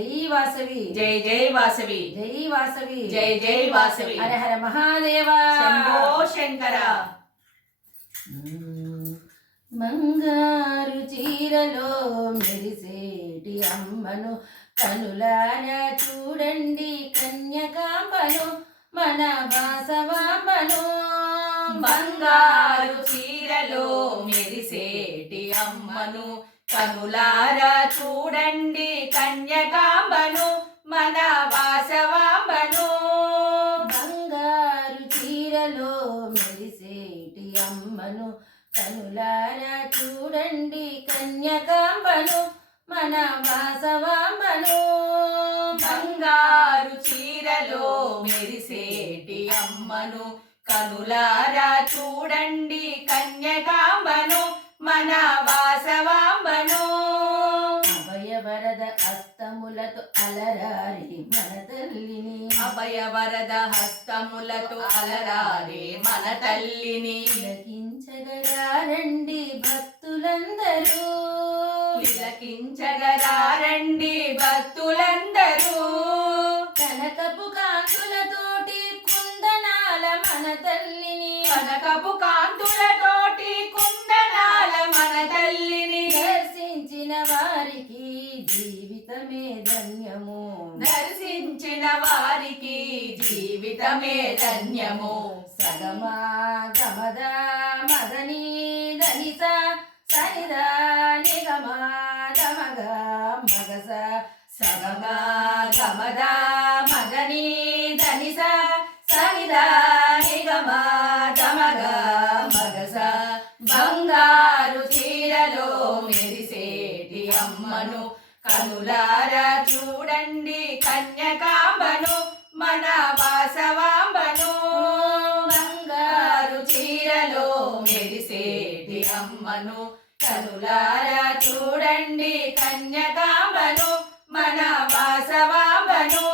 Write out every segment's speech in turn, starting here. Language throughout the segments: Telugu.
జై వాసవి జై జై వాసవి జై వాసవి జై జై వాసవి హర హర మహాదేవ శంభో శంకర. బంగారు చీరలో మెరిసేటి అమ్మను కనులారా చూడండి కన్యకాంబను మన వాసవాంబను. బంగారు చీరలో మెరిసేటి అమ్మను కనులారా చూడండి కన్యకాంబను మన వాసవాంబను. బంగారు చీరలో మెరిసేటి అమ్మను కనులారా చూడండి కన్యకాంబను మన వాసవాంబను. బంగారు చీరలో మెరిసేటి అమ్మను కనులారా చూడండి కన్యకాంబను మన వాసవాంబను. అభయవరద హస్తములతో అలరారి మన తల్లిని అభయవరద హస్తములతో అలరారే మన తల్లిని తిలకించగరారండి భక్తులందరూ తిలకించగరారండి భక్తులందరూ. కనకపు కాంతులతోటి కుందనాల మన తల్లిని కనకపు కాంతులతోటి కుందనాల మన తల్లిని దర్శించిన వారికి జీవితమే ధన్యము దర్శించిన వారికి జీవితమే ధన్యము. సగమా గమదా మదని ధనిస సనిదా నిగమా గమగా మగస సగమా గమదా మగని ధనిస సనిదా నిగమా గమగా మగస. బంగారు చీరలో మెరిసేటి అమ్మను కనులారా చూడండి కన్యకాంబను మన వాసవాంబను. బంగారు చీరలో మెరిసేటి అమ్మను కనులారా చూడండి కన్యకాంబను మన వాసవాంబను.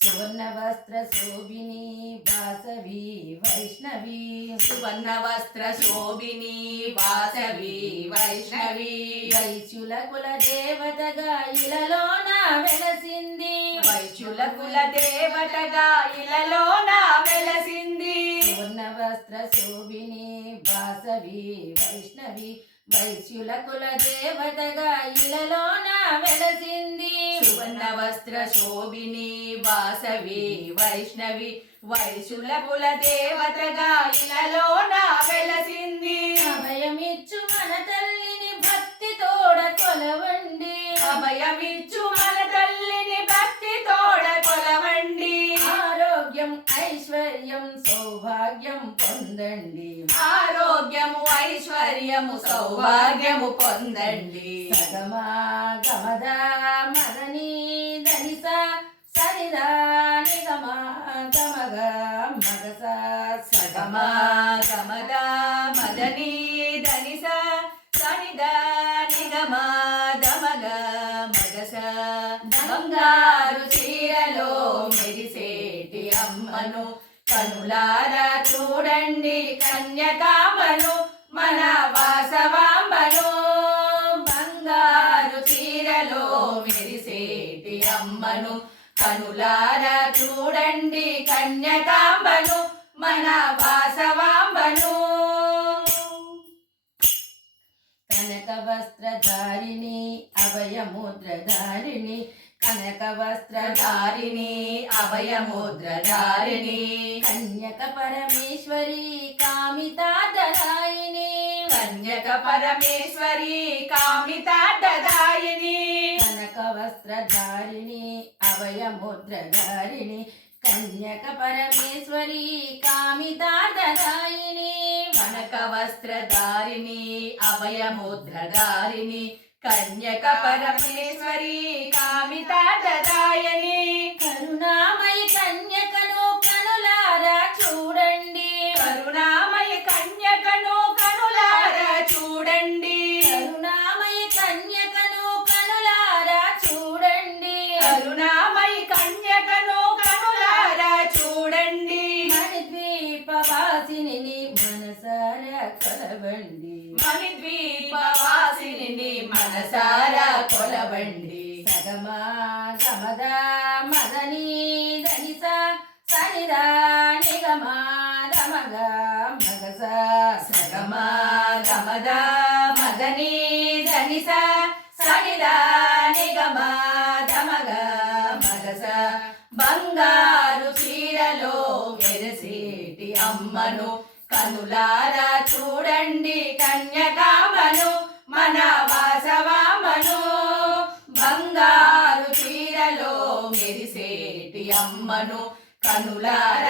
సువర్ణ వస్త్ర శోభిని వాసవి వైష్ణవి సువర్ణ వస్త్ర శోభిని వాసవి వైష్ణవి వైశ్యుల కుల దేవతగా ఇలలోన వెలసింది వైశ్యుల కుల దేవతగా ఇలలోన వెలసింది. సువర్ణ వస్త్ర శోభిని వాసవి వైష్ణవి వైశ్యుల కుల దేవతగా ఇలలోన వెలసింది. సువర్ణ వస్త్ర శోభిని వాసవి వైష్ణవి వైశ్యుల కుల దేవతగా ఇలలోన వెలసింది. అభయమిచ్చు మన తల్లిని భక్తి తోడ కొలవండి అభయమిచ్చు మన తల్లిని భక్తి తోడ కొలవండి. ఆరోగ్యం ఐశ్వర్యం సౌభాగ్యం పొందండి ఆరోగ్యము ఐశ్వర్యము సౌభాగ్యము పొందండి. సగమా గమదా మదని ధనిస సరిదా నిగమా గమగా మగస సగమా గమదా మదని ధనిస సనిదా నిగమా దమగ మగస. బంగారు చీరలో మెరిసేటి అమ్మను కనులారా చూడండి కన్యకాంబను మన వాసవాంబను. బంగారు చీరలో మెరిసేటి అమ్మను కనులారా చూడండి కన్యకాంబను మన వాసవాంబను. కనక వస్త్రధారిణి అభయముద్రధారిణి కనక వస్త్రధారిణి అభయముద్రధారిణి కన్యక పరమేశ్వరి కామితార్థదాయిని కన్యక పరమేశ్వరి కామితార్థదాయిని కనక వస్త్రధారిణి అభయముద్రధారిణి కన్యక పరమేశ్వరి కామితార్థదాయిని కనక వస్త్రధారిణి అభయముద్రధారిణి కన్యక పరమేశ్వరి కామితార్థదాయిని. కరుణామయి కన్యకను కనులారా చూడండి కరుణామయ కన్యకను కనులారా చూడండి. కరుణామయి కన్యకను కనులారా చూడండి కరుణామయ కన్యకను కనులారా చూడండి. మణిద్వీపవాసిని మనసారా కొలవండి మణిద్వీపవాసిని మనసారా చూడండి. సగమా గమద మదని ధనిస సనిదా నిగమా దమగ మగస సగమా గమద మదని ధనిస సనిదా నిగమ దమగ మగస బంగారు చీరలో మెరిసేటి అమ్మను కనులారా చూడండి కన్యకాంబను మన వాసవాంబను. బంగారు చీరలో మెరిసేటి అమ్మను కనులారా